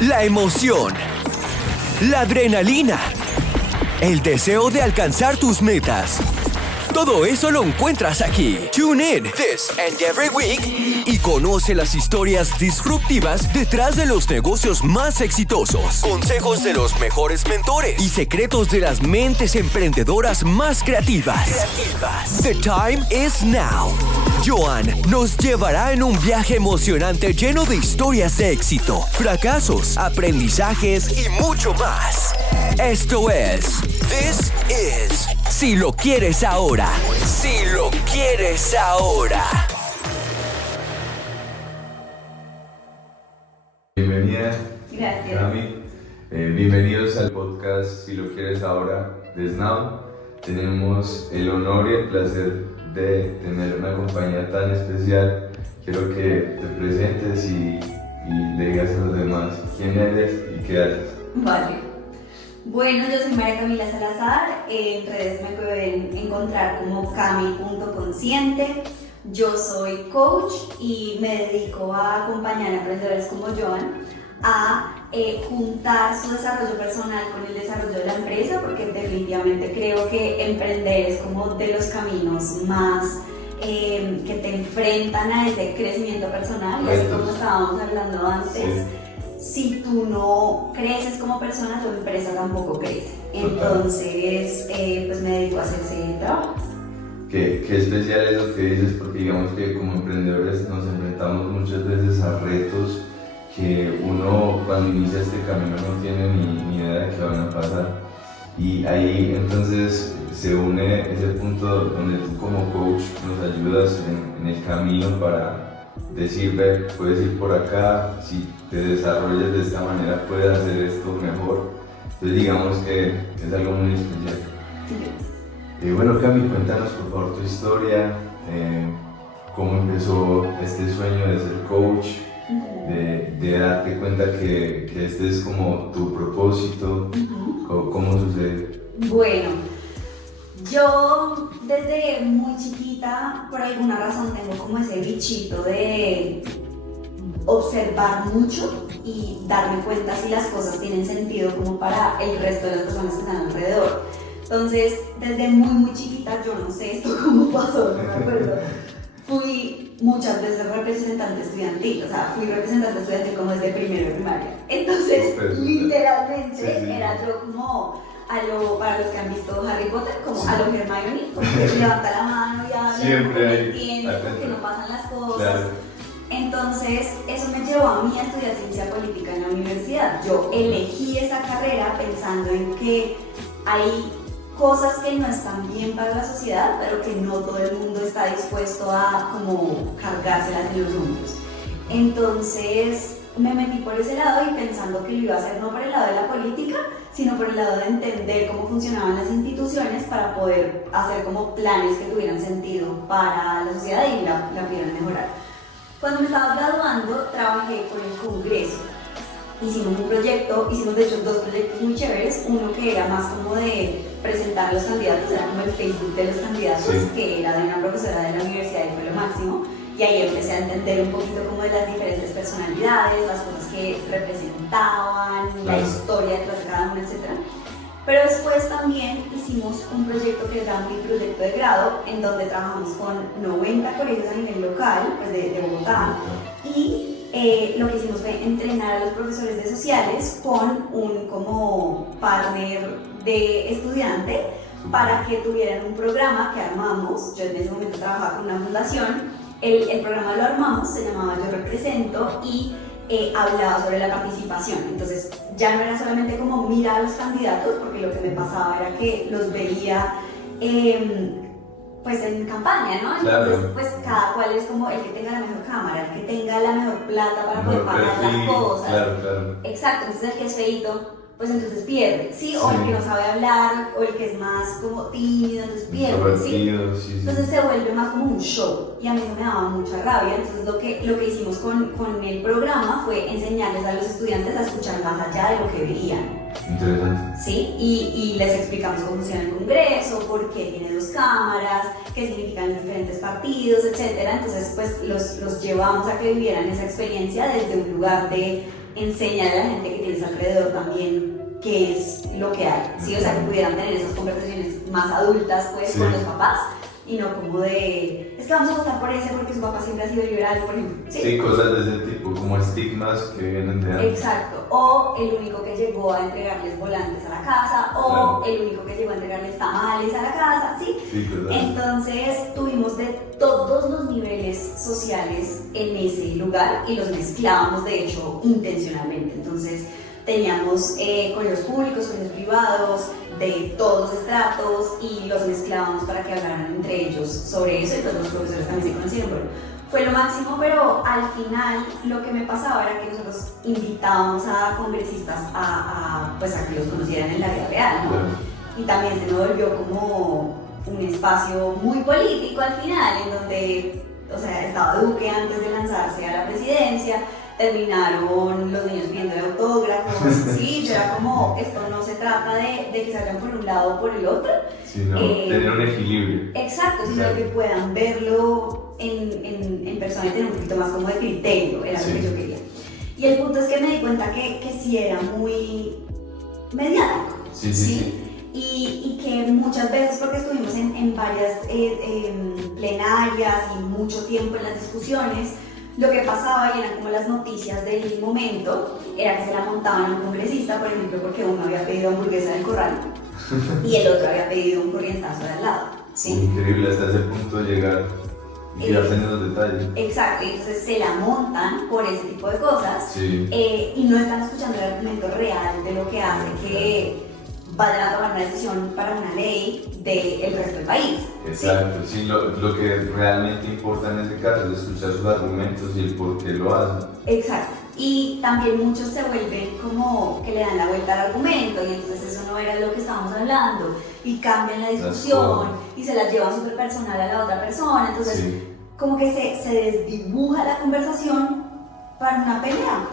la emoción, la adrenalina, el deseo de alcanzar tus metas. Todo eso lo encuentras aquí. Tune in this and every week y conoce las historias disruptivas detrás de los negocios más exitosos, consejos de los mejores mentores y secretos de las mentes emprendedoras más creativas. The time is now. Joan nos llevará en un viaje emocionante lleno de historias de éxito, fracasos, aprendizajes y mucho más. Esto es This is Si lo quieres ahora. Si lo quieres ahora. Bienvenida. Gracias. Cami. Bienvenidos al podcast Si lo quieres ahora de Snow. Tenemos el honor y el placer de tener una compañía tan especial. Quiero que te presentes y le digas a los demás quién eres y qué haces. Vale. Bueno, yo soy María Camila Salazar. En redes me pueden encontrar como cami.consciente. Yo soy coach y me dedico a acompañar a emprendedores como Joan a juntar su desarrollo personal con el desarrollo de la empresa, porque definitivamente creo que emprender es como de los caminos más que te enfrentan a ese crecimiento personal. Y así como estábamos hablando antes, si tú no creces como persona, tu empresa tampoco crece. Entonces, pues me dedico a hacer ese trabajo. Qué especial es lo que dices, porque digamos que como emprendedores nos enfrentamos muchas veces a retos que uno cuando inicia este camino no tiene ni idea de qué van a pasar. Y ahí entonces se une ese punto donde tú como coach nos ayudas en el camino para decir, ve, puedes ir por acá, si te desarrollas de esta manera puedes hacer esto mejor. Entonces digamos que es algo muy especial. Bueno, Cami, cuéntanos por favor tu historia, cómo empezó este sueño de ser coach, de darte cuenta que este es como tu propósito. ¿Cómo sucede? Bueno, yo desde muy chiquita, por alguna razón, tengo como ese bichito de observar mucho y darme cuenta si las cosas tienen sentido como para el resto de las personas que están alrededor. Entonces, desde muy chiquita, yo no sé esto cómo pasó, no me acuerdo. Fui muchas veces representante estudiantil, o sea, fui representante estudiantil como desde primero de primaria. Entonces, literalmente era yo como para los que han visto Harry Potter, como a lo Hermione, porque levanta la mano y habla, siempre entiende, porque no pasan las cosas. Claro. Entonces, eso me llevó a mí a estudiar ciencia política en la universidad. Yo elegí esa carrera pensando en que hay cosas que no están bien para la sociedad, pero que no todo el mundo está dispuesto a como cargárselas en los hombros. Entonces me metí por ese lado y pensando que lo iba a hacer no por el lado de la política, sino por el lado de entender cómo funcionaban las instituciones para poder hacer como planes que tuvieran sentido para la sociedad y la pudieran mejorar. Cuando me estaba graduando, trabajé con el Congreso. Hicimos un proyecto, hicimos de hecho dos proyectos muy chéveres, uno que era más como de presentar a los candidatos, era como el Facebook de los candidatos, que era de una profesora de la universidad y fue lo máximo, y ahí empecé a entender un poquito como de las diferentes personalidades, las cosas que representaban, la historia detrás de cada una, etc. Pero después también hicimos un proyecto que era mi proyecto de grado, en donde trabajamos con 90 colegios a nivel local, pues de Bogotá, y lo que hicimos fue entrenar a los profesores de sociales con un como partner de estudiante para que tuvieran un programa que armamos. Yo en ese momento trabajaba con una fundación, el programa lo armamos, se llamaba Yo Represento y hablaba sobre la participación. Entonces ya no era solamente como mirar a los candidatos, porque lo que me pasaba era que los veía pues en campaña, ¿no? Entonces, claro. Pues cada cual es como el que tenga la mejor cámara, el que tenga la mejor plata para poder pagar las cosas. Claro. Exacto, entonces el que es feíto, pues entonces pierde, ¿sí? O el que no sabe hablar, o el que es más como tímido, entonces pierde, ¿sí? Entonces se vuelve más como un show, y a mí me daba mucha rabia. Entonces lo que hicimos con el programa fue enseñarles a los estudiantes a escuchar más allá de lo que veían. Interesante. ¿Sí? Y les explicamos cómo funciona el Congreso, por qué tiene dos cámaras, qué significan los diferentes partidos, etc. Entonces, pues los llevamos a que vivieran esa experiencia desde un lugar de enseñar a la gente que tienes alrededor también qué es lo que hay, ¿sí? O sea, que pudieran tener esas conversaciones más adultas, pues, con los papás, y no como de, es que vamos a votar por ese porque su papá siempre ha sido liberal, por ejemplo. Sí, cosas de ese tipo, como estigmas que vienen de antes. Exacto, o el único que llegó a entregarles volantes a la casa, o el único que llegó a entregarles tamales a la casa, ¿sí? Entonces tuvimos de todos los niveles sociales en ese lugar y los mezclábamos, de hecho, intencionalmente. Entonces teníamos colegios públicos, colegios privados, de todos los estratos, y los mezclábamos para que hablaran entre ellos sobre eso, y pues los profesores también se conocieron. Bueno, fue lo máximo, pero al final lo que me pasaba era que nosotros invitábamos a congresistas pues a que los conocieran en la vida real, ¿no? Y también se nos volvió como un espacio muy político al final, en donde, o sea, estaba Duque antes de lanzarse a la presidencia, terminaron los niños pidiendo autógrafos, sí, era como, esto no se trata de que salgan por un lado o por el otro, sino tener un equilibrio. Exacto, sino que puedan verlo en persona y tener un poquito más como de criterio, era lo que yo quería. Y el punto es que me di cuenta que sí era muy mediático, ¿sí? Y que muchas veces, porque estuvimos en varias plenarias y mucho tiempo en las discusiones, lo que pasaba, y eran como las noticias del momento, era que se la montaban a un congresista, por ejemplo, porque uno había pedido hamburguesa del corral y el otro había pedido un corrientazo de al lado, ¿sí? Increíble hasta ese punto de llegar y quedarse en los detalles. Exacto, y entonces se la montan por ese tipo de cosas, y no están escuchando el argumento real de lo que hace que vayan a tomar una decisión para una ley del resto del país. Exacto, sí, lo que realmente importa en ese caso es escuchar sus argumentos y el por qué lo hacen. Exacto, y también muchos se vuelven como que le dan la vuelta al argumento, y entonces eso no era lo que estábamos hablando, y cambian la discusión y se la llevan súper personal a la otra persona, entonces como que se desdibuja la conversación para una pelea.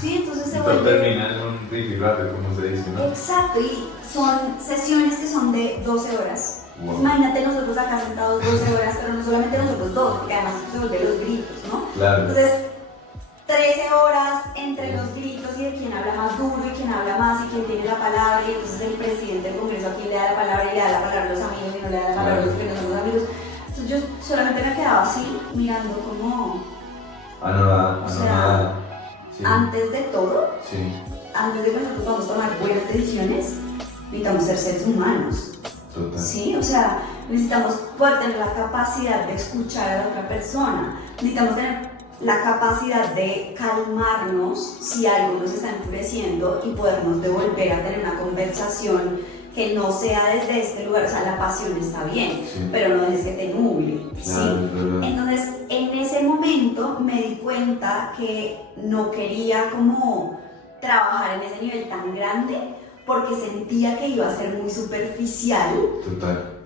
Sí, entonces se vuelve... termina en un rifirrafe, como se dice, ¿no? Exacto, y son sesiones que son de 12 horas. Wow. Imagínate nosotros acá sentados 12 horas, pero no solamente nosotros dos, porque además se vuelven los gritos, ¿no? Claro. Entonces, 13 horas entre los gritos y de quién habla más duro y quién habla más y quién tiene la palabra, y entonces el presidente del Congreso a quién le da la palabra y le da la palabra a los amigos y no le da la palabra a los que no son los amigos. Entonces yo solamente me quedaba así, mirando como... Antes de todo, antes de que nosotros podamos tomar buenas decisiones, necesitamos ser seres humanos. Total. Sí, o sea, necesitamos poder tener la capacidad de escuchar a la otra persona, necesitamos tener la capacidad de calmarnos si algo nos está enfureciendo y podernos devolver a tener una conversación que no sea desde este lugar. O sea, la pasión está bien, pero no es que te nuble, ¿sí? Entonces, en ese momento me di cuenta que no quería como trabajar en ese nivel tan grande, porque sentía que iba a ser muy superficial. Total.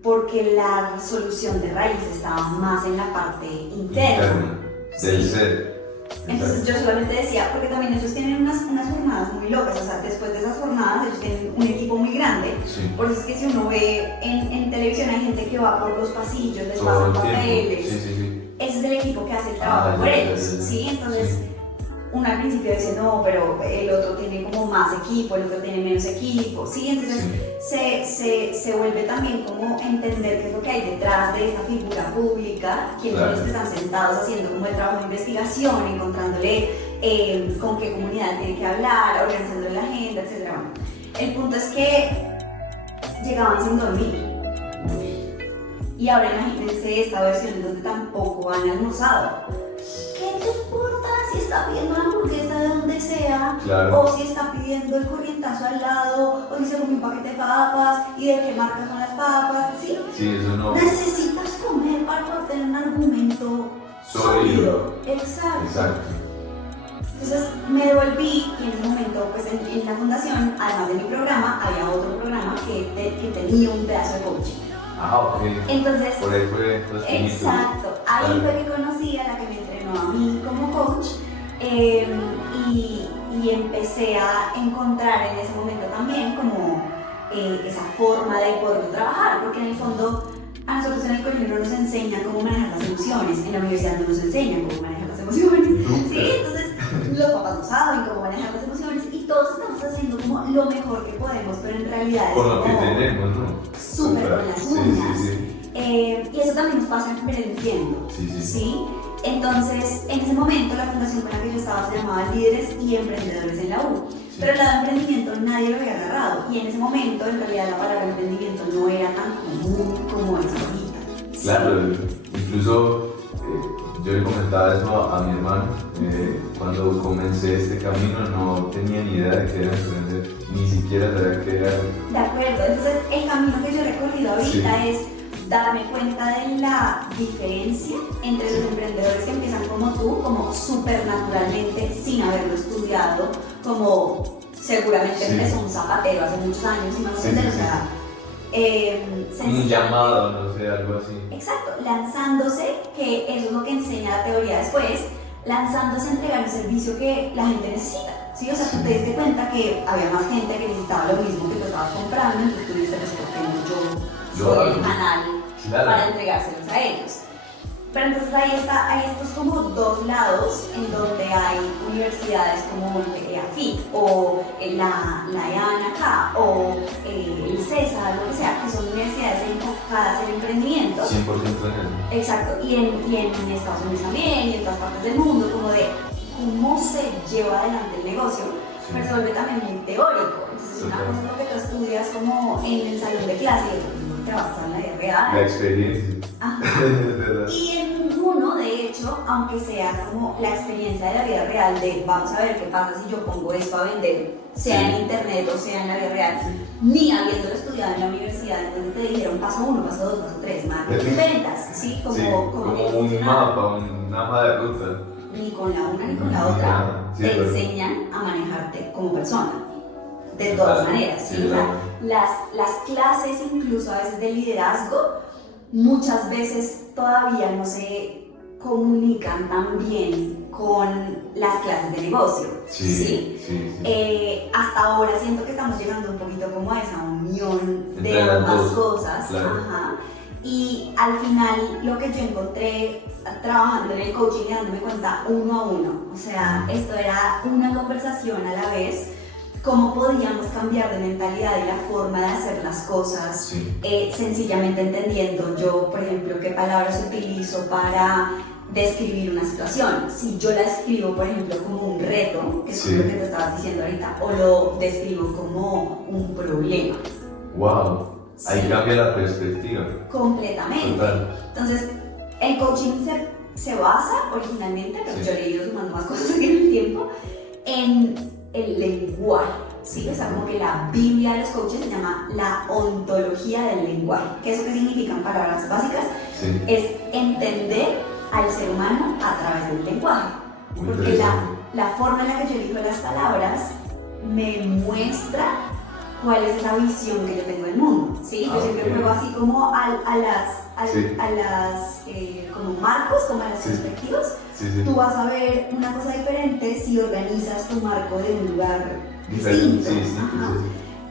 Porque la solución de raíz estaba más en la parte interna. Del ser. Entonces yo solamente decía, porque también ellos tienen unas jornadas muy locas, o sea, después de esas jornadas ellos tienen un equipo muy grande, por eso es que si uno ve en televisión hay gente que va por los pasillos, les pasan papeles, ese es el equipo que hace el trabajo por ellos, ¿sí? Entonces uno al principio dice, no, pero el otro tiene como más equipo, el otro tiene menos equipo, ¿sí? Entonces se vuelve también como entender qué es lo que hay detrás de esta figura pública, quiénes son los que están sentados haciendo como el trabajo de investigación, encontrándole con qué comunidad tiene que hablar, organizándole la agenda, etc. Bueno, el punto es que llegaban sin dormir. Y ahora imagínense esta versión en donde tampoco han almorzado. ¿Qué te importa si está pidiendo una hamburguesa de donde sea? O si está pidiendo el corrientazo al lado, o si se come un paquete de papas y de qué marca son las papas, ¿sí? Sí, eso no. Necesitas comer para poder tener un argumento sólido. Exacto. Entonces me devolví, y en ese momento, pues en la fundación, además de mi programa, había otro programa que tenía un pedazo de coaching. Ok. Entonces, por ahí fue exacto. Ahí fue que conocí a la que me entrenó a mí como coach, y empecé a encontrar en ese momento también como esa forma de poder trabajar, porque en el fondo a nosotros en el colegio no nos enseñan cómo manejar las emociones, en la universidad no nos enseñan cómo manejar las emociones, ¿sí? Entonces los papás no saben cómo manejar las emociones y todos estamos haciendo como lo mejor que podemos, pero en realidad Con es lo que como tenemos, ¿no? súper con las Sí, uñas. sí, sí. Y eso también nos pasa emprendiendo. Sí. Entonces, en ese momento, la fundación con la que yo estaba se llamaba Líderes y Emprendedores en la U. Sí. Pero el lado de emprendimiento nadie lo había agarrado. Y en ese momento, en realidad, la palabra emprendimiento no era tan común como es ahorita. Claro, incluso yo le comentaba eso a mi hermano. Cuando comencé este camino no tenía ni idea de qué era emprender, ni siquiera sabía qué era. De acuerdo, entonces el camino que yo he recorrido ahorita es darme cuenta de la diferencia entre los emprendedores que empiezan como tú, como súper naturalmente, sin haberlo estudiado, como seguramente empezó un zapatero hace muchos años y no lo o sea, un llamado, no sé, algo así. Exacto, lanzándose, que eso es lo que enseña la teoría después, lanzándose a entregar un servicio que la gente necesita. ¿Sí? O sea, tú te diste cuenta que había más gente que necesitaba lo mismo que tú estabas comprando, entonces tú dijiste, pues, ¿por qué no yo soy el canal para entregárselos a ellos? Pero entonces hay estos como dos lados en donde hay universidades como AFIT o la EAN acá o el CESA, lo que sea, que son universidades enfocadas en emprendimiento. 100% en eso. Exacto, y en Estados Unidos también y en todas partes del mundo, como de cómo se lleva adelante el negocio, pero se vuelve también muy teórico. Entonces, una cosa es lo que tú estudias como en el salón de clase y otra cosa te va a pasar en la vida real. La experiencia. Ajá. Es verdad. Y en ninguno, de hecho, aunque sea como la experiencia de la vida real, de vamos a ver qué pasa si yo pongo esto a vender, sea en internet o sea en la vida real, ni habiéndolo estudiado en la universidad, donde te dijeron paso 1, paso 2, paso 3, marketing, ventas, ¿sí? Como un mapa, un mapa de ruta. Ni con la una ni con la otra te enseñan a manejarte como persona. De todas maneras, ¿sí? O sea, las clases incluso a veces de liderazgo muchas veces todavía no se comunican tan bien con las clases de negocio. Hasta ahora siento que estamos llegando un poquito como a esa unión de ambas cosas. Claro. Ajá. Y al final lo que yo encontré trabajando en el coaching y dándome cuenta uno a uno, o sea, esto era una conversación a la vez, cómo podíamos cambiar de mentalidad y la forma de hacer las cosas, sencillamente entendiendo yo, por ejemplo, qué palabras utilizo para describir una situación. Si yo la escribo, por ejemplo, como un reto, que es lo que te estabas diciendo ahorita, o lo describo como un problema. ¡Wow! Ahí cambia la perspectiva. Completamente. Total. Entonces, el coaching se basa originalmente, pero yo le he ido sumando más cosas en el tiempo, en el lenguaje. ¿Sí? O sea, como que la Biblia de los coaches se llama la ontología del lenguaje. ¿Qué eso qué significa en palabras básicas? Es entender al ser humano a través del lenguaje. Porque la forma en la que yo elijo las palabras me muestra cuál es esa visión que yo tengo del mundo, ¿sí? Yo siempre juego así como a las como marcos, como a las perspectivas. Tú vas a ver una cosa diferente si organizas tu marco de un lugar distinto.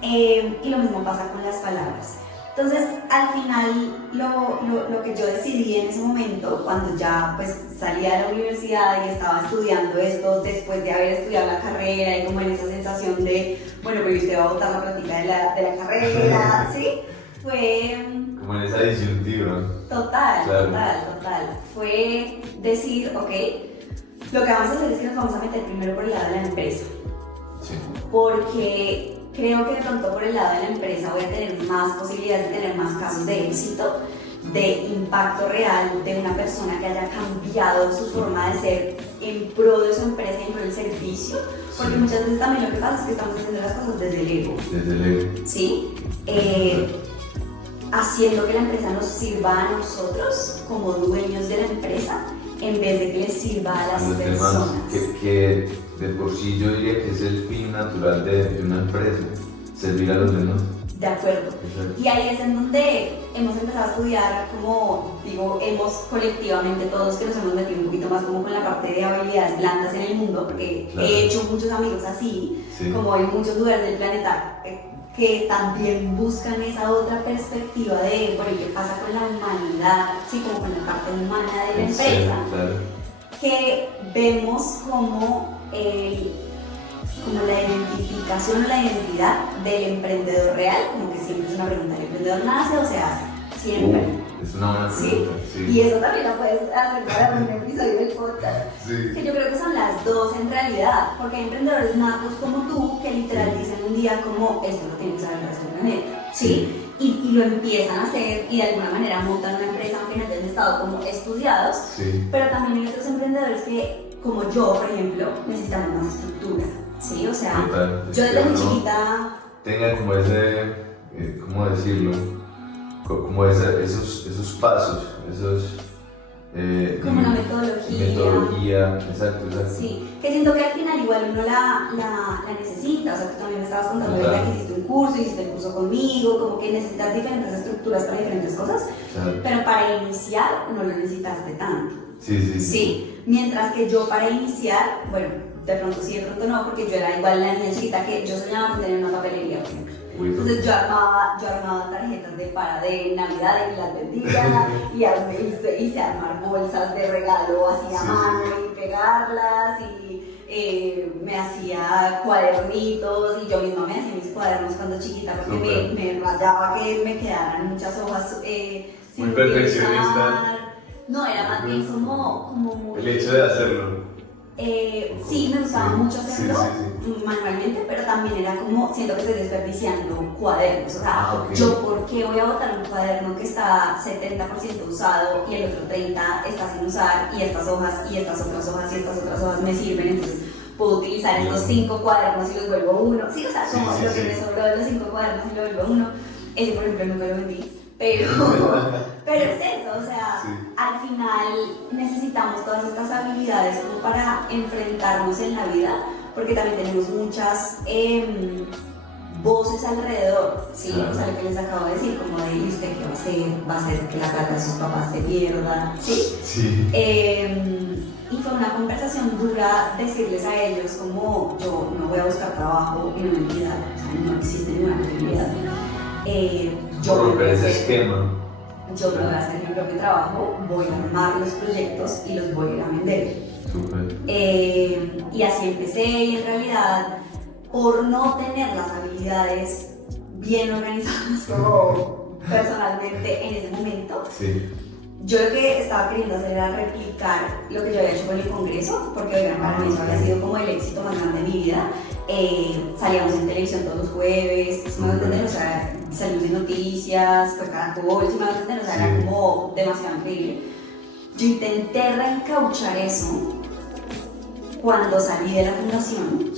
Y lo mismo pasa con las palabras. Entonces, al final, lo que yo decidí en ese momento, cuando ya pues salía de la universidad y estaba estudiando esto, después de haber estudiado la carrera y como en esa sensación de, bueno, pero usted va a botar la plática de la carrera, ¿sí? Fue... como en esa disyuntiva. Total. Fue decir, ok, lo que vamos a hacer es que nos vamos a meter primero por el lado de la empresa. Porque creo que de pronto por el lado de la empresa voy a tener más posibilidades de tener más casos de éxito, de impacto real de una persona que haya cambiado su forma de ser en pro de su empresa y en pro del servicio, porque muchas veces también lo que pasa es que estamos haciendo las cosas desde el ego. ¿Sí? Haciendo que la empresa nos sirva a nosotros como dueños de la empresa en vez de que les sirva a las personas. Que de por sí yo diría que es el fin natural de una empresa, servir a los demás. De acuerdo. Y ahí es en donde hemos empezado a estudiar, como digo, hemos colectivamente todos que nos hemos metido un poquito más como con la parte de habilidades blandas en el mundo, porque he hecho muchos amigos así, como en muchos lugares del planeta que también buscan esa otra perspectiva de, por ejemplo, qué pasa con la humanidad, sí, como con la parte humana de la empresa, que vemos como como la identificación o la identidad del emprendedor real, como que siempre es una pregunta, ¿el emprendedor nace o se hace? Siempre. Es una buena pregunta. ¿Sí? Y eso también lo puedes hacer para un episodio del podcast. Sí. Que yo creo que son las dos en realidad, porque hay emprendedores natos como tú que literal dicen un día como esto lo tienen que saber el resto del planeta, ¿sí? Y lo empiezan a hacer y de alguna manera montan una empresa aunque no hayan estado como estudiados, Sí. pero también hay otros emprendedores que, como yo, por ejemplo, necesitamos más estructura, ¿sí? O sea, Total. yo desde muy uno chiquita... tenga como ese, ¿cómo decirlo? Como esos pasos, como una metodología. Metodología, exacto. Sí, que siento que al final igual uno la necesita, o sea, tú también me estabas contando ahorita que hiciste un curso, hiciste el curso conmigo, como que necesitas diferentes estructuras para diferentes cosas, pero para iniciar no lo necesitaste tanto. Sí, mientras que yo para iniciar, bueno, de pronto sí, de pronto no, porque yo era igual la niña chiquita que yo soñaba con tener una papelería, por ejemplo. Entonces yo armaba tarjetas de Navidad y las vendía y hice armar bolsas de regalo así a mano y pegarlas y me hacía cuadernitos y yo misma me hacía mis cuadernos cuando chiquita porque me rayaba que me quedaran muchas hojas sin muy perfeccionista. No, era más bien como muy... El hecho de hacerlo. Sí, me gustaba mucho hacerlo manualmente, pero también era como, siento que estoy desperdiciando cuadernos, o sea, yo por qué voy a botar un cuaderno que está 70% usado y el otro 30% está sin usar y estas hojas y estas otras hojas y estas otras hojas me sirven, entonces puedo utilizar estos 5 cuadernos y los vuelvo uno, sí, o sea, como lo que me sobró de los 5 cuadernos y lo vuelvo uno, ese por ejemplo nunca lo vendí. Pero es eso, o sea, al final necesitamos todas estas habilidades como para enfrentarnos en la vida, porque también tenemos muchas voces alrededor, ¿sí? O sea, lo que les acabo de decir, como de, ¿y usted qué va a hacer? ¿Va a hacer que la plata de sus papás se pierda? ¿Sí? Y fue una conversación dura decirles a ellos como, yo no voy a buscar trabajo en una entidad, o sea, no existe ninguna posibilidad. Yo romper ese esquema. Yo me voy a hacer mi propio trabajo, voy a armar los proyectos y los voy a ir a vender. Y así empecé y en realidad por no tener las habilidades bien organizadas como personalmente en ese momento, yo lo que estaba queriendo hacer era replicar lo que yo había hecho con el congreso, porque oigan, para mí eso había sido como el éxito más grande de mi vida. Salíamos en televisión todos los jueves, ¿sí me van a entender? O sea, salimos en noticias, fue Caracol, ¿sí me van a entender? O sea, era como demasiado increíble. Yo intenté reencauchar eso cuando salí de la fundación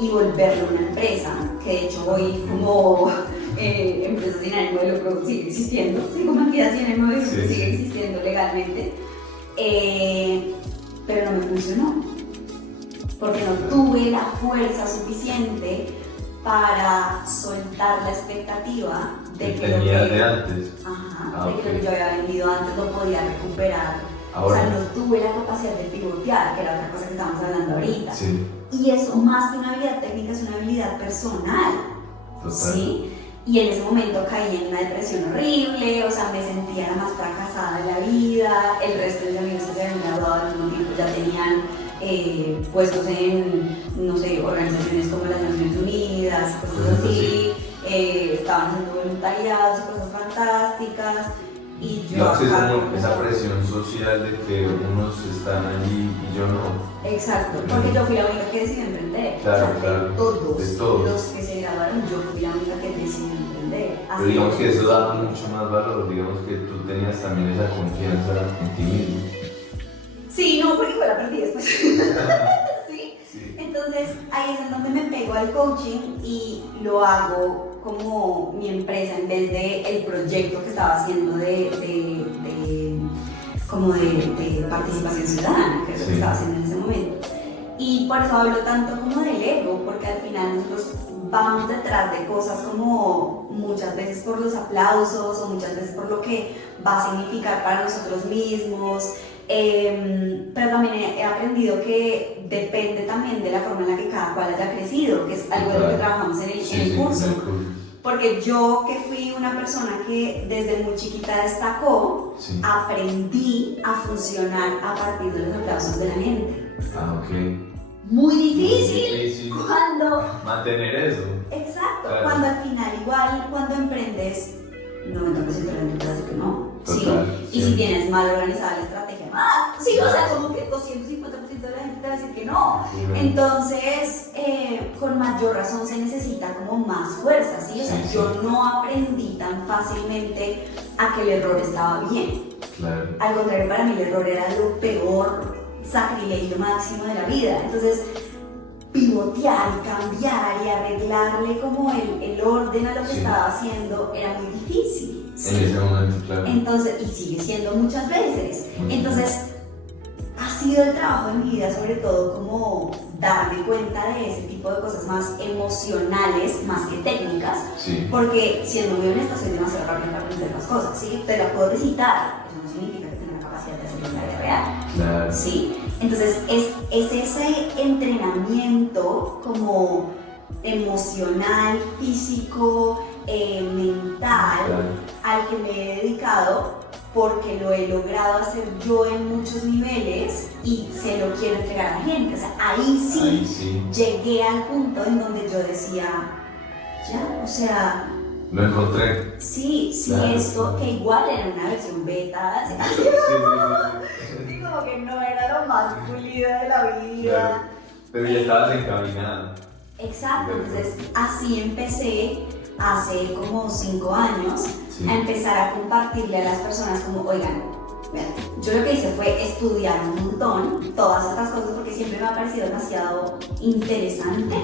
y volverlo una empresa, que de hecho hoy como empresa sin ánimo de lucro sigue existiendo, como entidad sin ánimo de lucro sigue existiendo legalmente, pero no me funcionó, porque no tuve la fuerza suficiente para soltar la expectativa de que lo que, de antes. de que lo que yo había vendido antes lo podía recuperar. Ahora. O sea, no tuve la capacidad de pivotear, que era otra cosa que estábamos hablando ahorita. Y eso, más que una habilidad técnica, es una habilidad personal. ¿Sí? Y en ese momento caí en una depresión horrible, o sea, me sentía la más fracasada de la vida. El resto de mis amigos que se habían graduado al mismo tiempo ya tenían puestos en, no sé, organizaciones como las Naciones Unidas, cosas así. Estaban haciendo voluntariados, cosas fantásticas. Y yo no, es como esa presión social de que unos están allí y yo no. Exacto, porque yo fui la única que decidió emprender. Claro, o sea, de todos de los que se graduaron, yo fui la única que decidió emprender. Pero digamos que eso da mucho más valor, digamos que tú tenías también esa confianza en ti mismo. Sí, no, porque la perdí después. ¿Sí? Entonces ahí es en donde me pego al coaching y lo hago como mi empresa en vez de el proyecto que estaba haciendo de participación ciudadana, que es lo que estaba haciendo en ese momento. Y por eso hablo tanto como del ego, porque al final nosotros vamos detrás de cosas como muchas veces por los aplausos o muchas veces por lo que va a significar para nosotros mismos. Pero también he aprendido que depende también de la forma en la que cada cual haya crecido, que es algo de lo que trabajamos en el curso. Porque yo, que fui una persona que desde muy chiquita destacó, aprendí a funcionar a partir de los aplausos de la gente. muy difícil, Muy difícil cuando... mantener eso. Exacto, Claro. cuando al final igual, cuando emprendes, 90% de la gente te dice que no. Total, ¿sí? Y sí. si tienes mal organizada la estrategia, más. Sí, o sea, como que 250% de la gente te va a decir que no. Sí. Entonces, con mayor razón se necesita como más fuerza, ¿sí? O sea, Sí, yo sí. no aprendí tan fácilmente a que el error estaba bien. Claro. Al contrario, para mí el error era lo peor, sacrilegio máximo de la vida. Entonces, pivotear y cambiar y arreglarle como el orden a lo que Sí. estaba haciendo era muy difícil. ¿sí? En ese momento, claro. Entonces, y sigue siendo muchas veces. Muy Entonces, ha sido el trabajo de mi vida, sobre todo, como darme cuenta de ese tipo de cosas más emocionales, más que técnicas, Sí. porque siendo muy honesta, soy demasiado rápida para aprender las cosas, ¿sí? Te la puedo recitar, eso no significa que tenga la capacidad de hacerlo en la vida real, Claro. ¿sí? Entonces, es ese entrenamiento como emocional, físico, mental, Claro. al que me he dedicado porque lo he logrado hacer yo en muchos niveles y se lo quiero entregar a la gente. O sea, ahí sí, Ahí sí. llegué al punto en donde yo decía, ya, o sea, Lo encontré. sí, Claro. esto que igual era una versión beta, así, Sí, sí, sí. y como que no era lo más pulido de la vida. Claro. Pero ya estabas encaminada. Exacto, entonces así empecé hace como 5 años Sí. a empezar a compartirle a las personas como, oigan, vean, yo lo que hice fue estudiar un montón todas estas cosas porque siempre me ha parecido demasiado interesante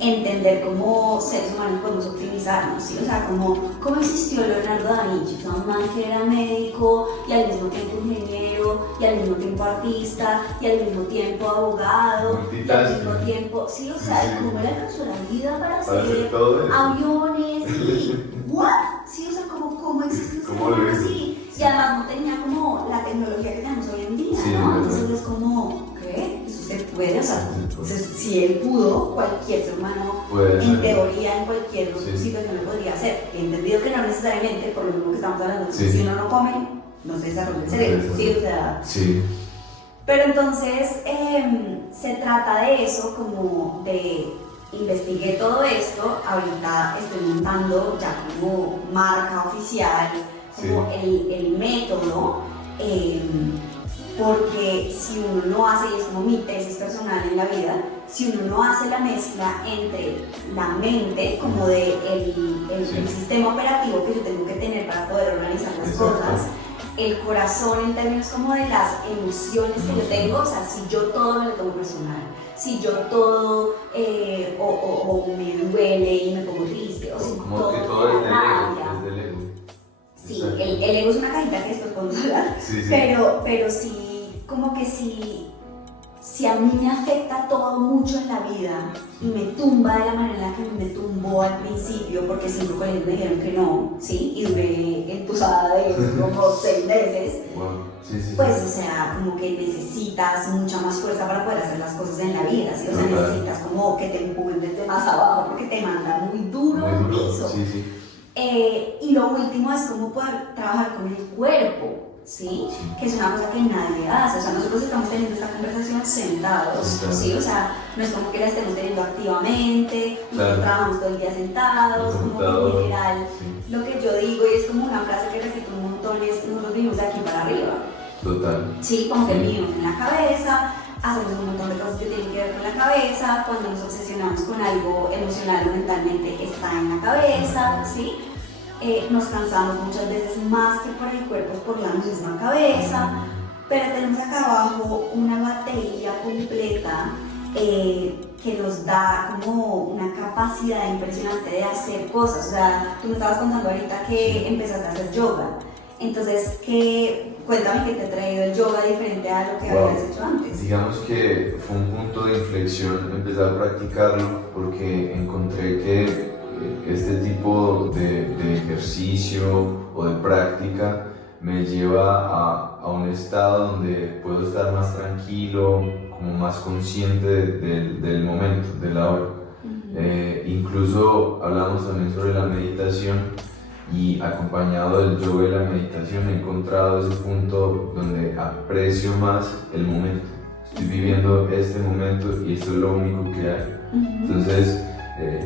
entender cómo seres humanos podemos optimizarnos, ¿sí? O sea, cómo existió Leonardo da Vinci, o sea, un man que era médico y al mismo tiempo ingeniero y al mismo tiempo artista y al mismo tiempo abogado y al Multitasking. mismo tiempo, sí, o sea, Sí. y cómo le alcanzó la vida para Para hacer hacer todo eso. aviones y ¿what? Sí, o sea, cómo existe un ser ¿Cómo lo humano hizo? así y además no tenía como la tecnología que tenemos hoy en día, Sí, ¿no? es verdad. Entonces es como, ¿qué? Eso se puede, o sea, Sí. si él pudo, cualquier ser humano Puede en ser. teoría en cualquier Sí. situación lo podría hacer. He entendido que no necesariamente, por lo mismo que estamos hablando, Sí. si uno no come, no se desarrolla el cerebro, ¿sí? O sea, Sí. pero entonces se trata de eso, como de investigué todo esto, ahorita estoy montando ya como marca oficial, como el método, porque si uno no hace, y es como mi tesis personal en la vida, si uno no hace la mezcla entre la mente, como de el sistema operativo que yo tengo que tener para poder organizar las Exacto. cosas, el corazón en términos como de las emociones que yo tengo, o sea, si yo todo me lo tomo personal, si yo todo o me duele y me pongo triste, o si Como que todo me es del da ego. rabia. Es del ego. Sí, Exacto. el ego es una cajita que después podemos hablar, Sí, sí. pero sí, como que si a mí me afecta todo mucho en la vida y me tumba de la manera en la que me tumbó al principio, porque 5 colegios me dijeron que no, ¿sí? Y duré entusada de como 6 meses, Wow. Sí, sí. pues, o sea, como que necesitas mucha más fuerza para poder hacer las cosas en la vida, ¿sí? O sea, Total. necesitas como que te empujen desde más abajo porque te manda muy duro al Muy duro. piso. Sí, sí. Y lo último es cómo poder trabajar con el cuerpo, ¿sí? Sí. Que es una cosa que nadie hace. O sea, nosotros estamos teniendo esta conversación sentados, Sentados. ¿sí? O sea, no es como que la estemos teniendo activamente, nosotros Claro. trabajamos todo el día sentados, El como que computador. en general. Sí. Lo que yo digo, y es como una frase que repito un montón, es nosotros vivimos de aquí para arriba, Total. ¿sí? Como que Sí. vivimos en la cabeza, hacemos un montón de cosas que tienen que ver con la cabeza, cuando nos obsesionamos con algo emocional o mentalmente está en la cabeza, ¿sí? Nos cansamos muchas veces más que por el cuerpo, por la misma cabeza, pero tenemos acá abajo una batería completa que nos da como una capacidad impresionante de hacer cosas. O sea, tú me estabas contando ahorita que empezaste a hacer yoga. Entonces, cuéntame qué te ha traído el yoga diferente a lo que Wow. habías hecho antes. Digamos que fue un punto de inflexión empezar a practicarlo porque encontré que este tipo de ejercicio o de práctica me lleva a un estado donde puedo estar más tranquilo, como más consciente del momento, de la hora. Incluso hablamos también sobre la meditación y acompañado del yoga y la meditación he encontrado ese punto donde aprecio más el momento. estoy viviendo este momento y esto es lo único que hay. Entonces,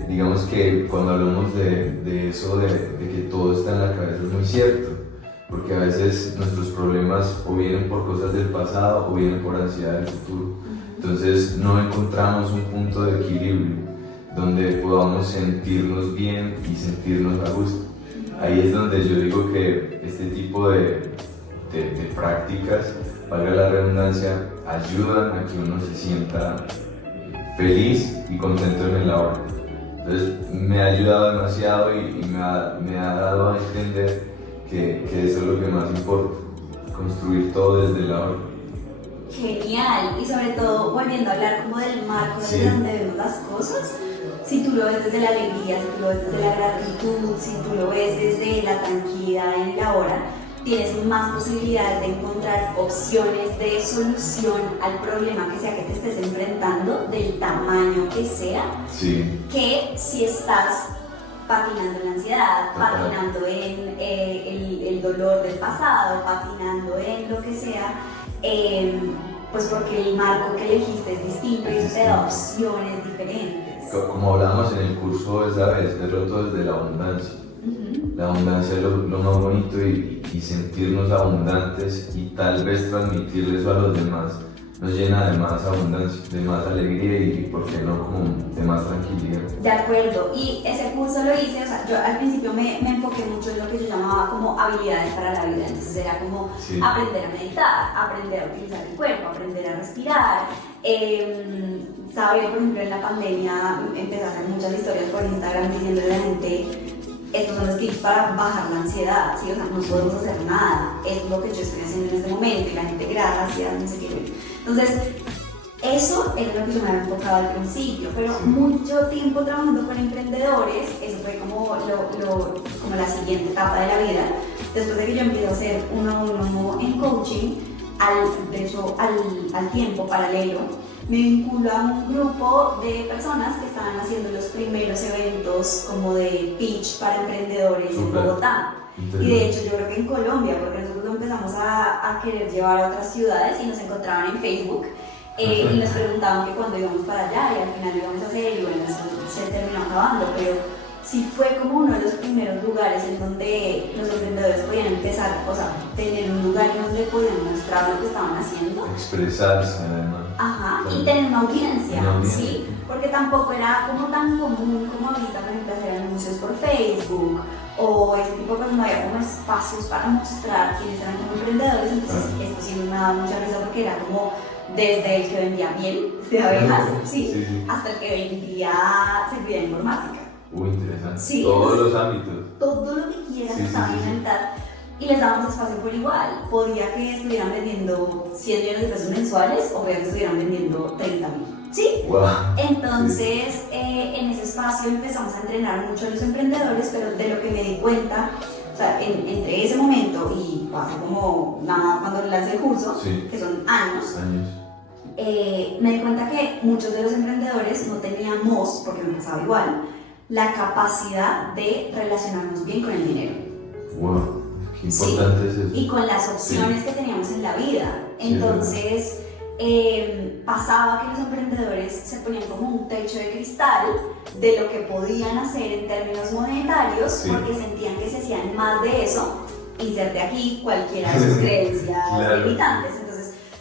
digamos que cuando hablamos de eso, de que todo está en la cabeza, es muy cierto, porque a veces nuestros problemas o vienen por cosas del pasado o vienen por ansiedad del futuro. Entonces no encontramos un punto de equilibrio donde podamos sentirnos bien y sentirnos a gusto. Ahí es donde yo digo que este tipo de prácticas, valga la redundancia, ayudan a que uno se sienta feliz y contento en el ahora. Entonces me ha ayudado demasiado y me ha dado a entender que eso es lo que más importa, construir todo desde el ahora. Genial, y sobre todo volviendo a hablar como del marco desde donde vemos las cosas, si tú lo ves desde la alegría, si tú lo ves desde la gratitud, si tú lo ves desde la tranquilidad en el ahora, tienes más posibilidades de encontrar opciones de solución al problema que sea que te estés enfrentando, del tamaño que sea, que si estás patinando en la ansiedad, patinando en el dolor del pasado, patinando en lo que sea, pues porque el marco que elegiste es distinto y eso te da opciones diferentes. Como hablábamos en el curso esa vez, verlo todo desde la abundancia. La abundancia es lo más bonito y sentirnos abundantes y tal vez transmitir eso a los demás nos llena de más abundancia, de más alegría y, ¿por qué no, como de más tranquilidad? De acuerdo, y ese curso lo hice, o sea, yo al principio me enfoqué mucho en lo que yo llamaba como habilidades para la vida, entonces era como aprender a meditar, aprender a utilizar el cuerpo, aprender a respirar. Estaba yo, por ejemplo, en la pandemia, empecé a hacer muchas historias por Instagram diciéndole a la gente: estos son los tips para bajar la ansiedad, ¿sí? O sea, no podemos hacer nada, es lo que yo estoy haciendo en este momento, y la gente, gracias, no sé qué. Entonces, eso es lo que yo me había enfocado al principio, pero mucho tiempo trabajando con emprendedores, eso fue como la siguiente etapa de la vida. Después de que yo empiezo a hacer uno a uno en coaching, al tiempo paralelo, me vinculo a un grupo de personas que estaban haciendo los primeros eventos como de pitch para emprendedores en Bogotá. Y de hecho yo creo que en Colombia, porque nosotros lo empezamos a querer llevar a otras ciudades y nos encontraban en Facebook y nos preguntaban que cuándo íbamos para allá, y al final lo íbamos a hacer y bueno, eso se terminó acabando, pero sí fue como uno de los primeros lugares en donde los emprendedores podían empezar, o sea, tener un lugar en donde podían mostrar lo que estaban haciendo. Expresarse además. Ajá, y tener una audiencia, ¿sí? Porque tampoco era como tan común como ahorita, por ejemplo, hacer anuncios por Facebook o ese tipo de cosas, no había como espacios para mostrar quiénes eran como emprendedores, entonces esto sí me daba mucha risa porque era como desde el que vendía miel de abejas, hasta el que vendía seguridad informática. Interesante. Sí, todos los ámbitos. Todo lo que quieran estaban a inventar. Y les dábamos espacio por igual. Podía que estuvieran vendiendo 100 millones de pesos mensuales o podía que estuvieran vendiendo 30.000. ¿Sí? Wow. Entonces, en ese espacio empezamos a entrenar mucho a los emprendedores, pero de lo que me di cuenta, o sea, entre ese momento y hace como nada cuando lancé el curso, que son años. Me di cuenta que muchos de los emprendedores no teníamos, porque me pasaba igual, la capacidad de relacionarnos bien con el dinero. Wow, qué importante es eso. Y con las opciones que teníamos en la vida. Entonces, pasaba que los emprendedores se ponían como un techo de cristal de lo que podían hacer en términos monetarios, porque sentían que se hacían más de eso, inserte aquí cualquiera de sus creencias limitantes.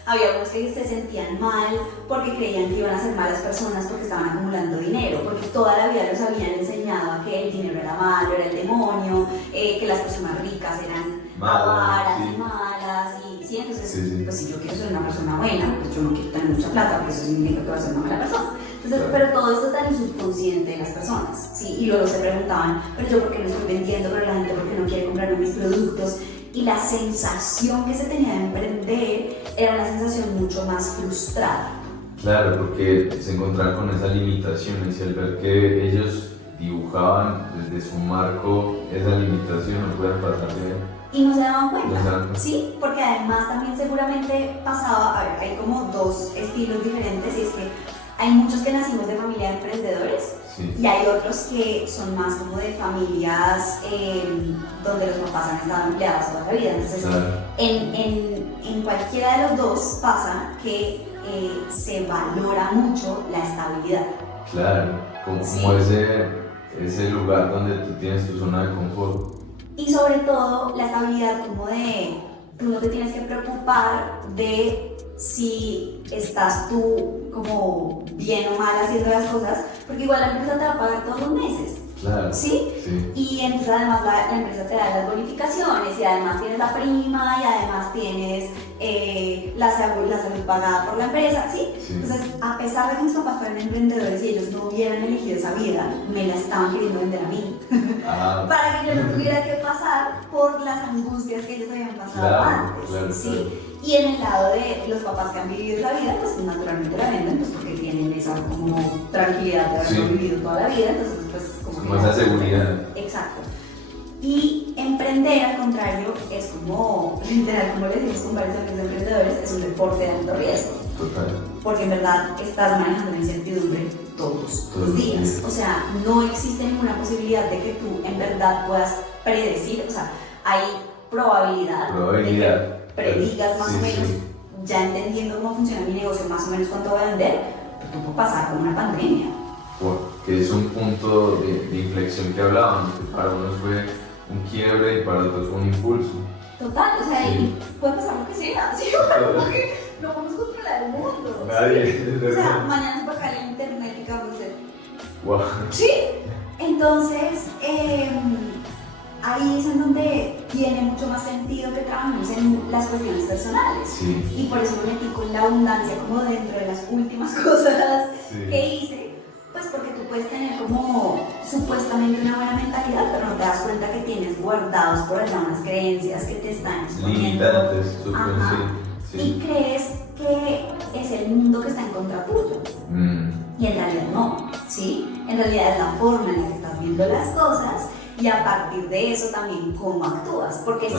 Había unos que se sentían mal porque creían que iban a ser malas personas porque estaban acumulando dinero, porque toda la vida los habían enseñado a que el dinero era malo, era el demonio, que las personas ricas eran avaras y malas, y entonces, pues si yo quiero ser una persona buena, pues yo no quiero tener mucha plata, porque eso significa que voy a ser una mala persona. Entonces, pero todo esto está en el subconsciente de las personas, ¿sí? Y luego se preguntaban, pero yo por qué no estoy vendiendo, pero la gente por qué no quiere comprarme mis productos. Y la sensación que se tenía de emprender era una sensación mucho más frustrada. Claro, porque se encontraban con esa limitación y al ver que ellos dibujaban desde su marco esa limitación, no podían pasar de ahí. Y no se daban cuenta, ¿sí? Porque además también seguramente pasaba, a ver, hay como dos estilos diferentes, y es que hay muchos que nacimos de familia de emprendedores, y hay otros que son más como de familias donde los papás han estado empleados toda la vida. Entonces, en cualquiera de los dos pasa que se valora mucho la estabilidad. Claro, como ese lugar donde tú tienes tu zona de confort. Y sobre todo la estabilidad como de, tú no te tienes que preocupar de si estás tú como bien o mal haciendo las cosas, porque igual la empresa te va a pagar todos los meses. Claro. ¿Sí? Sí. Y entonces además la empresa te da las bonificaciones y además tienes la prima y además tienes la salud pagada por la empresa, ¿sí? Sí. Entonces, a pesar de que mis papás fueran emprendedores y ellos no hubieran elegido esa vida, me la estaban queriendo vender a mí. Para que yo no tuviera que pasar por las angustias que ellos habían pasado antes, claro, ¿sí? claro. Y en el lado de los papás que han vivido esa vida, pues naturalmente la venden, pues porque tienen esa como tranquilidad de haberlo vivido toda la vida, entonces pues como esa seguridad. Exacto. Y emprender, al contrario, es como, literal, como les decimos con varios amigos emprendedores, es un deporte de alto riesgo. Total. Porque en verdad estás manejando una incertidumbre todos los días. O sea, no existe ninguna posibilidad de que tú en verdad puedas predecir, o sea, hay probabilidad. De que predigas más o menos, ya entendiendo cómo funciona mi negocio, más o menos cuánto voy a vender, pero tú puedes pasar por una pandemia. Que es un punto de inflexión que hablábamos, que para unos fue un quiebre y para otros fue un impulso. Total, o sea, y puede pasar lo que sea, ¿sí? Porque no podemos controlar el mundo. Nadie. O sea, mañana se va a caer el internet y qué vamos a hacer. Wow. Sí, entonces ahí es en donde tiene mucho más sentido que trabajemos en las cuestiones personales. Sí. Y por eso me metí con la abundancia como dentro de las últimas cosas que hice, pues porque tú puedes tener como supuestamente una buena mentalidad, pero no te das cuenta que tienes guardados por allá unas creencias que te están exponiendo. Limitantes, Y crees que es el mundo que está en contra tuyo. Y en realidad no, ¿sí? En realidad es la forma en la que estás viendo las cosas y a partir de eso también cómo actúas. Porque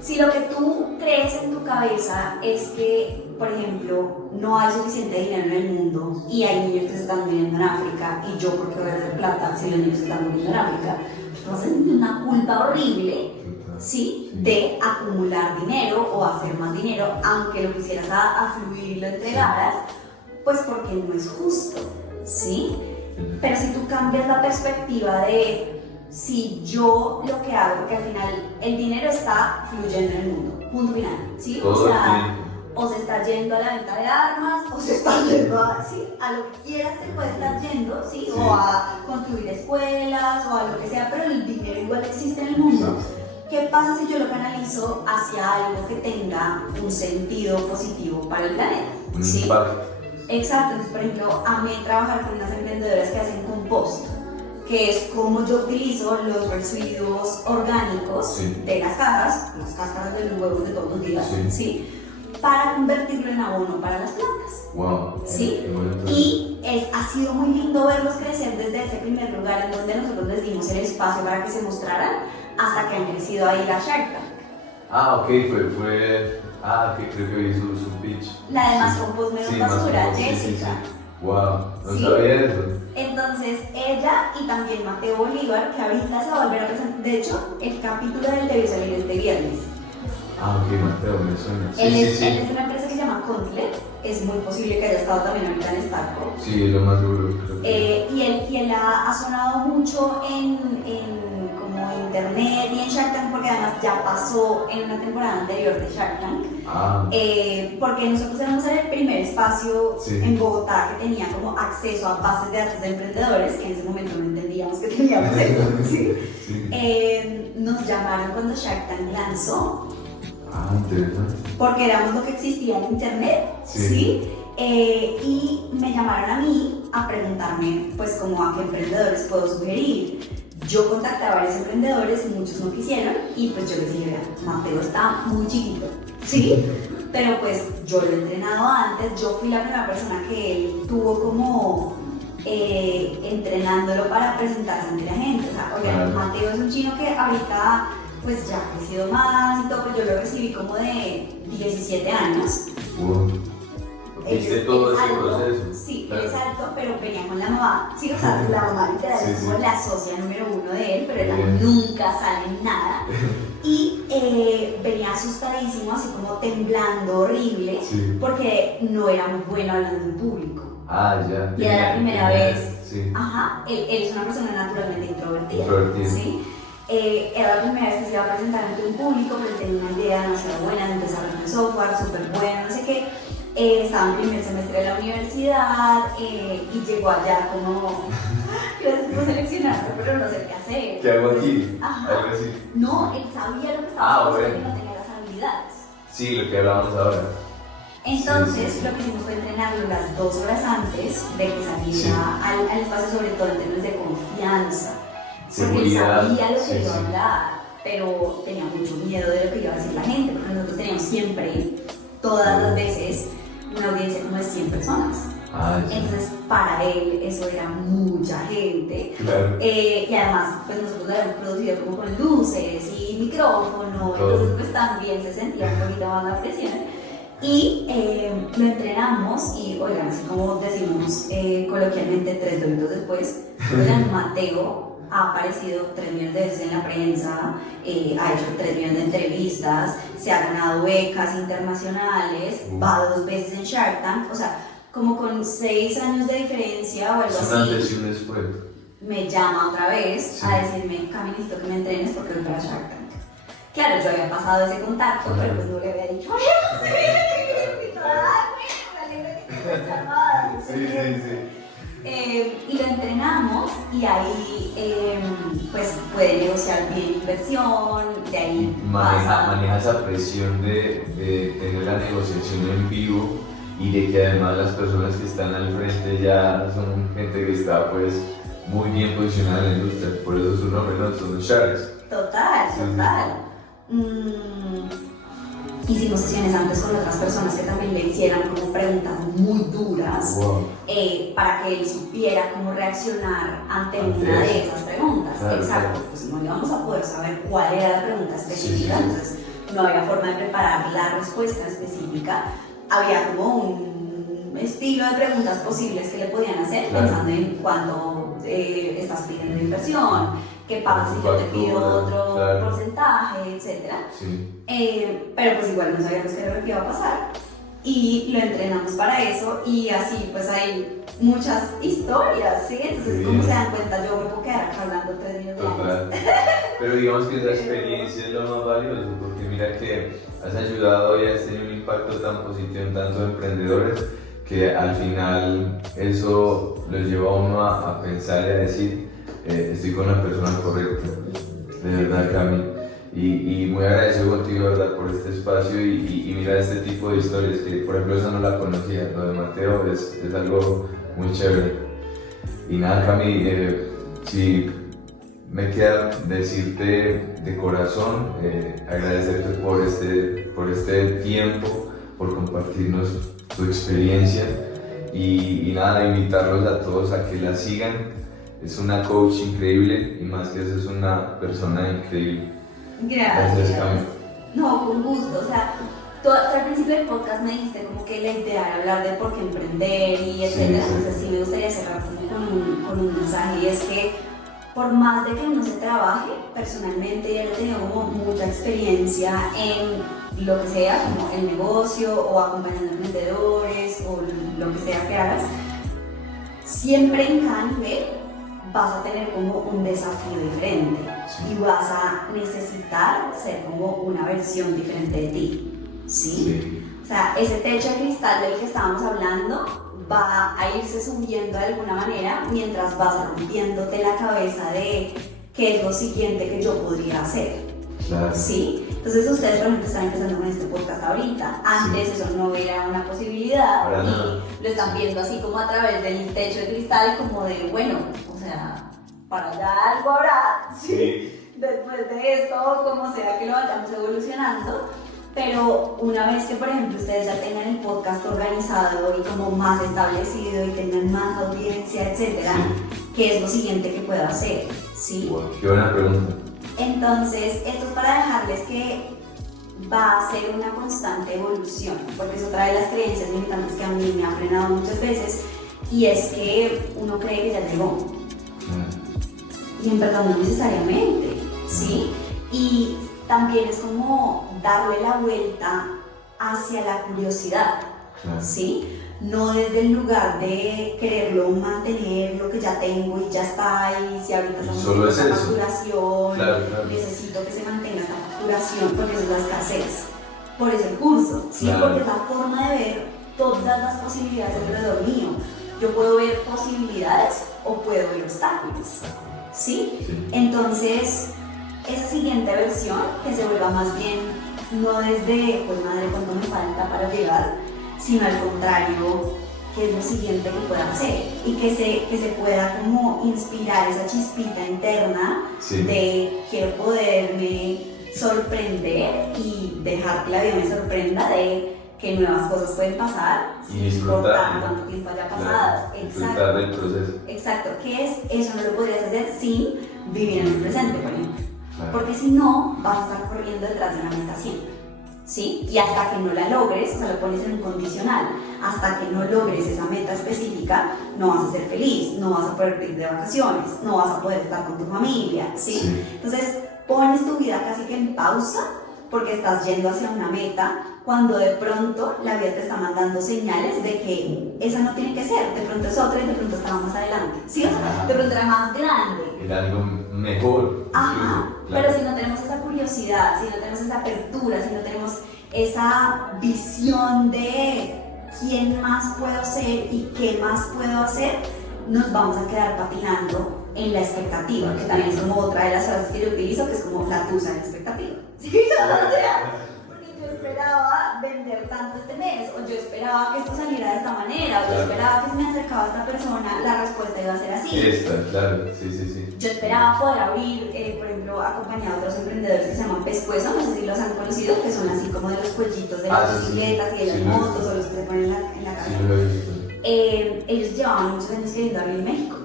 si lo que tú crees en tu cabeza es que, por ejemplo, no hay suficiente dinero en el mundo y hay niños que se están muriendo en África y yo porque voy a hacer plata si los niños se están muriendo en África, pues vas a sentir una culpa horrible, ¿sí? De acumular dinero o hacer más dinero, aunque lo quisieras a fluir y lo entregaras, pues porque no es justo, ¿sí? Pero si tú cambias la perspectiva de si yo lo que hago, porque al final el dinero está fluyendo en el mundo, punto final, ¿sí? Todo o sea, o se está yendo a la venta de armas, o se está yendo a, ¿sí? A lo que quieras se puede estar yendo, ¿sí? O a construir escuelas, o a lo que sea, pero el dinero igual existe en el mundo. ¿Qué pasa si yo lo canalizo hacia algo que tenga un sentido positivo para el planeta? ¿Sí? Exacto, entonces, por ejemplo, amé trabajar con unas emprendedoras que hacen compost, que es como yo utilizo los residuos orgánicos de las cáscaras de los huevos de todos los días, ¿sí? Para convertirlo en abono para las plantas. Wow. ¿Sí? Y ha sido muy lindo verlos crecer desde ese primer lugar en donde nosotros les dimos el espacio para que se mostraran hasta que han crecido ahí la Shark Tank. Ok, que creo que vi su pitch. La de Más Compost Menos Basura, Jessica. Wow, no sabía eso. Entonces ella y también Mateo Bolívar, que ahorita se va a volver a presentar, de hecho el capítulo del debió salir este viernes. Ok, Mateo, me suena. Él es una empresa que se llama Contlet, es muy posible que haya estado también ahorita en Starco. Sí, es lo más seguro. Y él ha sonado mucho en como internet y en Shark Tank porque además ya pasó en una temporada anterior de Shark Tank. Porque nosotros éramos el primer espacio en Bogotá que tenía como acceso a bases de datos de emprendedores, que en ese momento no entendíamos que teníamos eso. Nos llamaron cuando Shark Tank lanzó. Interesante. Porque éramos lo que existía en internet, y me llamaron a mí a preguntarme pues como a qué emprendedores puedo sugerir. Yo contacté a varios emprendedores, muchos no quisieron y pues yo les dije, Mateo está muy chiquito, ¿sí? Pero pues yo lo he entrenado antes, yo fui la primera persona que él tuvo como entrenándolo para presentarse ante la gente. O sea, oigan, Mateo es un chino que ahorita pues ya ha crecido más y todo, pero yo lo recibí como de 17 años. ¿Viste todo ese proceso? Sí, él es alto, pero venía con la mamá. Sí, o sea, la mamá literal es como la socia número 1 de él, pero él nunca sale en nada. Y venía asustadísimo, así como temblando horrible, Sí. porque no era muy bueno hablando en público. Ah, ya. Y era la primera vez. Sí. Ajá, él es una persona naturalmente introvertida. Introvertida. ¿Sí? Era la primera vez que se iba a presentar ante un público, pero tenía una idea demasiado buena de empezar con el software, súper bueno, no sé qué. Estaba en primer semestre de la universidad y llegó allá como, gracias por seleccionarme, pero no sé qué hacer. ¿Qué hago aquí? Ajá. Algo así. No, él sabía lo que estaba haciendo, bueno. pero no tenía las habilidades. Sí, lo que hablábamos ahora. Entonces, Sí. lo que hicimos fue entrenarlo las 2 horas antes de que saliera Sí. al espacio, sobre todo en términos de confianza. Porque él Seguridad. sabía lo que Sí, iba a sí. hablar, pero tenía mucho miedo de lo que iba a decir la gente, porque nosotros teníamos siempre, todas las veces, una audiencia como de 100 personas. Ah, ya. Entonces, para él, eso era mucha gente. Claro. Y además, pues nosotros lo habíamos producido como con luces y micrófono, Todo. entonces pues también se sentía un poquito más la presión. Y lo entrenamos y, oigan, así como decimos coloquialmente 3 doritos después, oigan, Mateo ha aparecido 3 millones de veces en la prensa, ha hecho 3 millones de entrevistas, se ha ganado becas internacionales, va 2 veces en Shark Tank, o sea, como con 6 años de diferencia o algo Es un antes así, y un después. me llama otra vez Sí. a decirme, Cami, necesito que me entrenes porque voy para Shark Tank. Claro, yo había pasado ese contacto, Ajá. pero pues no le había dicho, ¡ay, no sé! Y toda, ¡ay, bueno, me alegra que te hayas llamado! No sé Sí, qué. sí, sí. Y lo entrenamos y ahí pues puede negociar bien inversión, de ahí Maneja esa presión de tener la negociación en vivo y de que además las personas que están al frente ya son gente que está pues muy bien posicionada en la industria, por eso su nombre, ¿no? Son Sharks. Total, Sí, total. Hicimos sesiones antes con otras personas que también le hicieran como preguntas muy duras Wow. para que él supiera cómo reaccionar ante Ante una eso. de esas preguntas. Claro, Exacto, claro. pues no íbamos a poder saber cuál era la pregunta específica, Sí, sí, sí. entonces no había forma de preparar la respuesta específica. Había como un estilo de preguntas posibles que le podían hacer, Claro. pensando en cuánto estás pidiendo inversión, qué pasa si yo te pido otro Claro. porcentaje, etc. Sí. Pero pues igual no sabíamos qué era lo que iba a pasar y lo entrenamos para eso y así pues hay muchas historias, ¿sí? Entonces Sí. como se dan cuenta yo me puedo quedar acá hablando 3 minutos. Total. Pero digamos que esa experiencia es lo más valioso, porque mira que has ayudado y has tenido un impacto tan positivo en tantos emprendedores que al final eso los lleva a uno a pensar y a decir, estoy con la persona correcta, de verdad, Cami. Y muy agradecido contigo, de verdad, por este espacio y mira este tipo de historias que, por ejemplo, esa no la conocía, lo de Mateo es algo muy chévere. Y nada, Cami, si me queda decirte de corazón, agradecerte por este tiempo, por compartirnos tu experiencia y nada, invitarlos a todos a que la sigan. Es una coach increíble y más que eso es una persona increíble. Gracias. Cami. No, con gusto. O sea, al principio del podcast me dijiste como que la idea era hablar de por qué emprender y etcétera. Sí. Entonces sí me gustaría cerrar como con un mensaje y es que por más de que uno se trabaje, personalmente ya he tenido como mucha experiencia en lo que sea, como el negocio o acompañando emprendedores o lo que sea que hagas, siempre en cada nivel vas a tener como un desafío diferente Sí. y vas a necesitar ser como una versión diferente de ti, ¿sí? O sea, ese techo de cristal del que estábamos hablando va a irse subiendo de alguna manera mientras vas rompiéndote la cabeza de qué es lo siguiente que yo podría hacer, Claro. ¿sí? Entonces ustedes, por ejemplo, están empezando con este podcast ahorita. Antes eso no era una posibilidad Para y nada. lo están viendo así como a través del techo de cristal, como de, bueno, o sea, para allá algo habrá, ¿sí? Después de esto, como sea que lo vayamos evolucionando. Pero una vez que, por ejemplo, ustedes ya tengan el podcast organizado y como más establecido y tengan más audiencia, etcétera, ¿qué es lo siguiente que puedo hacer? ¿Sí? Wow, qué buena pregunta. Entonces, esto es para dejarles que va a ser una constante evolución, porque es otra de las creencias limitantes que a mí me ha frenado muchas veces, y es que uno cree que ya llegó, y en verdad no necesariamente, ¿sí? Y también es como darle la vuelta hacia la curiosidad, Claro. ¿sí? No desde el lugar de quererlo mantener lo que ya tengo y ya está, y si ahorita estamos Solo en es esta eso. facturación, Claro, claro. necesito que se mantenga esta facturación, porque eso es la escasez, por ese curso, ¿sí? Claro. Porque es la forma de ver todas las posibilidades alrededor mío. Yo puedo ver posibilidades o puedo ver obstáculos, ¿sí? Sí. Entonces, esa siguiente versión, que se vuelva más bien no desde, pues madre, cuánto me falta para llegar, sino al contrario, qué es lo siguiente que pueda hacer, y que se pueda como inspirar esa chispita interna Sí. de quiero poderme sorprender y dejar que la vida me sorprenda de que nuevas cosas pueden pasar Y sin disfrutar, importar ¿no? cuánto tiempo haya Claro. pasado. Disfrutar del proceso. Exacto, ¿qué es? Eso no lo podrías hacer sin vivir en el presente, por ejemplo. Claro. Porque si no, vas a estar corriendo detrás de una meta siempre, ¿sí? Y hasta que no la logres, o sea, lo pones en un condicional, hasta que no logres esa meta específica, no vas a ser feliz, no vas a poder ir de vacaciones, no vas a poder estar con tu familia, ¿sí? Sí. Entonces, pones tu vida casi que en pausa porque estás yendo hacia una meta, cuando de pronto la vida te está mandando señales de que esa no tiene que ser, de pronto es otra y de pronto estaba más adelante, ¿sí? O sea, de pronto era más grande. Era algo mejor. Ajá, incluso, claro. pero si no tenemos esa curiosidad, si no tenemos esa apertura, si no tenemos esa visión de quién más puedo ser y qué más puedo hacer, nos vamos a quedar patinando en la expectativa, que también es como otra de las frases que yo utilizo, que es como la tusa de la expectativa. ¿Sí? O sea, porque yo esperaba vender tanto este mes, o yo esperaba que esto saliera de esta manera, o yo Claro. esperaba que si me acercaba a esta persona, la respuesta iba a ser así. Esta, claro, sí, sí, sí. Yo esperaba poder abrir, por ejemplo, acompañado a otros emprendedores que se llaman Pescuezo, no sé si los han conocido, que son así como de los cuellitos de las Sí, sí. bicicletas y de las Sí, lo he motos, visto. o los que se ponen en la cabeza. Sí, lo he visto. Ellos llevaban muchos años queriendo abrir en México,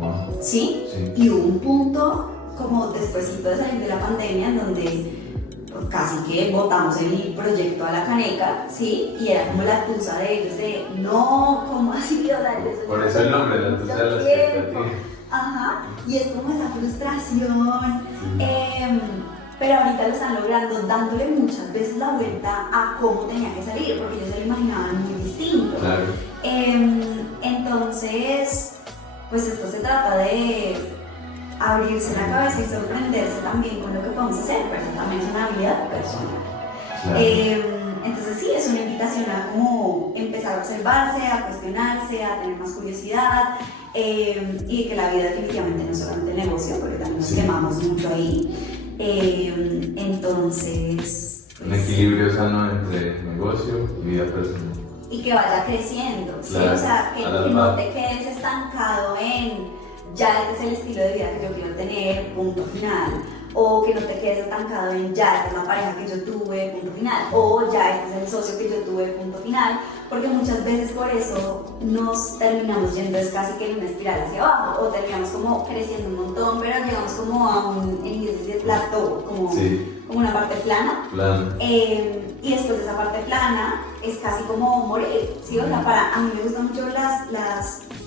Wow. ¿sí? Sí. Y hubo un punto, como despuesito de salir de la pandemia, en donde casi que botamos el proyecto a la caneca, ¿sí? Y era como la tusa de ellos de, no, ¿cómo así? O sea, eso Por lleva eso el nombre, la tusa de la mucho tiempo. expectativa. Ajá, y es como esa frustración, pero ahorita lo están logrando dándole muchas veces la vuelta a cómo tenía que salir, porque ellos se lo imaginaban muy distinto. Claro. Entonces, pues esto se trata de abrirse la cabeza y sorprenderse también con lo que podemos hacer, pero también es una habilidad personal. Claro. Entonces sí, es una invitación a como empezar a observarse, a cuestionarse, a tener más curiosidad, y que la vida definitivamente no es solamente el negocio, porque también nos Sí. quemamos mucho ahí. Entonces, Un pues, equilibrio sano entre negocio y vida personal. y que vaya creciendo, ¿sí? Claro, O sea, que a la no par. te quedes estancado en ya este es el estilo de vida que yo quiero tener, punto final. O que no te quedes estancado en ya esta es la pareja que yo tuve, punto final. O ya este es el socio que yo tuve, punto final. Porque muchas veces por eso nos terminamos yendo es casi que en una espiral hacia abajo. O terminamos como creciendo un montón, pero llegamos como a un en inglés dice plateau, como, Sí. como una parte plana. Plan. Y después de esa parte plana es casi como morir, ¿sí? O sea, a mí me gustan mucho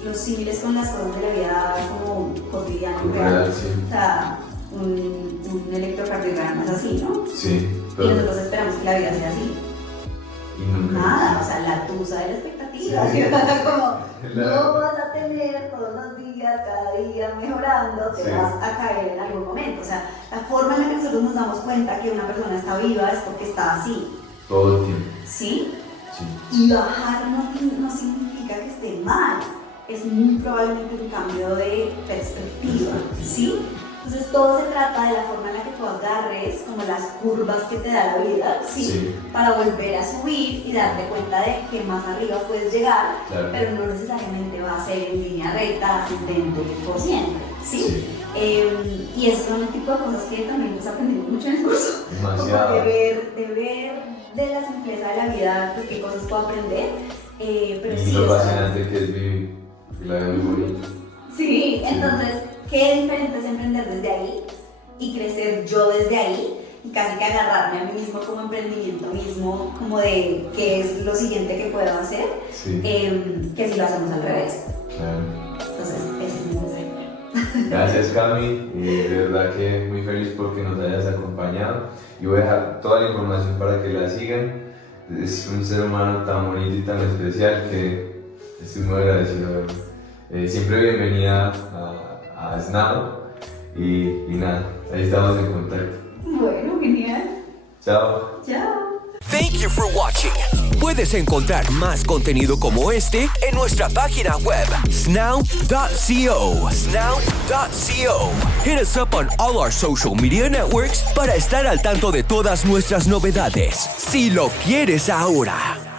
los símiles con las cosas de la vida como cotidiana y real. Real, sí. O sea, un electrocardiograma es así, ¿no? Sí. Y Pero, nosotros esperamos que la vida sea así. y nunca. Nada, o sea, la tusa de la expectativa. Sí. Como La- no vas a tener todos los días, cada día mejorando, te Sí. vas a caer en algún momento. O sea, la forma en la que nosotros nos damos cuenta que una persona está viva es porque está así, Todo el tiempo. ¿sí? Sí. Y bajar no significa que esté mal, es muy probablemente un cambio de perspectiva, ¿sí? Entonces todo se trata de la forma en la que tú agarres como las curvas que te da la vida, ¿sí? Sí. Para volver a subir y darte cuenta de que más arriba puedes llegar, Claro. pero no necesariamente va a ser en línea recta, ascendente por siempre, ¿sí? Sí. Y esos son el tipo de cosas que también nos aprendimos mucho en el curso. Como Demasiado. de ver de la simpleza de la vida, pues qué cosas puedo aprender, pero Y sí, lo o sea, fascinante que es vivir. Que la vida es muy bonita. sí, entonces, qué diferente es emprender desde ahí y crecer yo desde ahí y casi que agarrarme a mí mismo como emprendimiento mismo, como de qué es lo siguiente que puedo hacer, Sí. que si lo hacemos al revés. Claro. Entonces, ese es mi mensaje. Gracias, Cami. De verdad que muy feliz porque nos hayas acompañado. Y voy a dejar toda la información para que la sigan. Es un ser humano tan bonito y tan especial que estoy muy agradecido. Siempre bienvenida a Snao. Y nada, ahí estamos en contacto. Bueno, genial. Chao. Chao. Thank you for watching. Puedes encontrar más contenido como este en nuestra página web, snow.co. Snow.co. Hit us up on all our social media networks para estar al tanto de todas nuestras novedades. Si lo quieres ahora.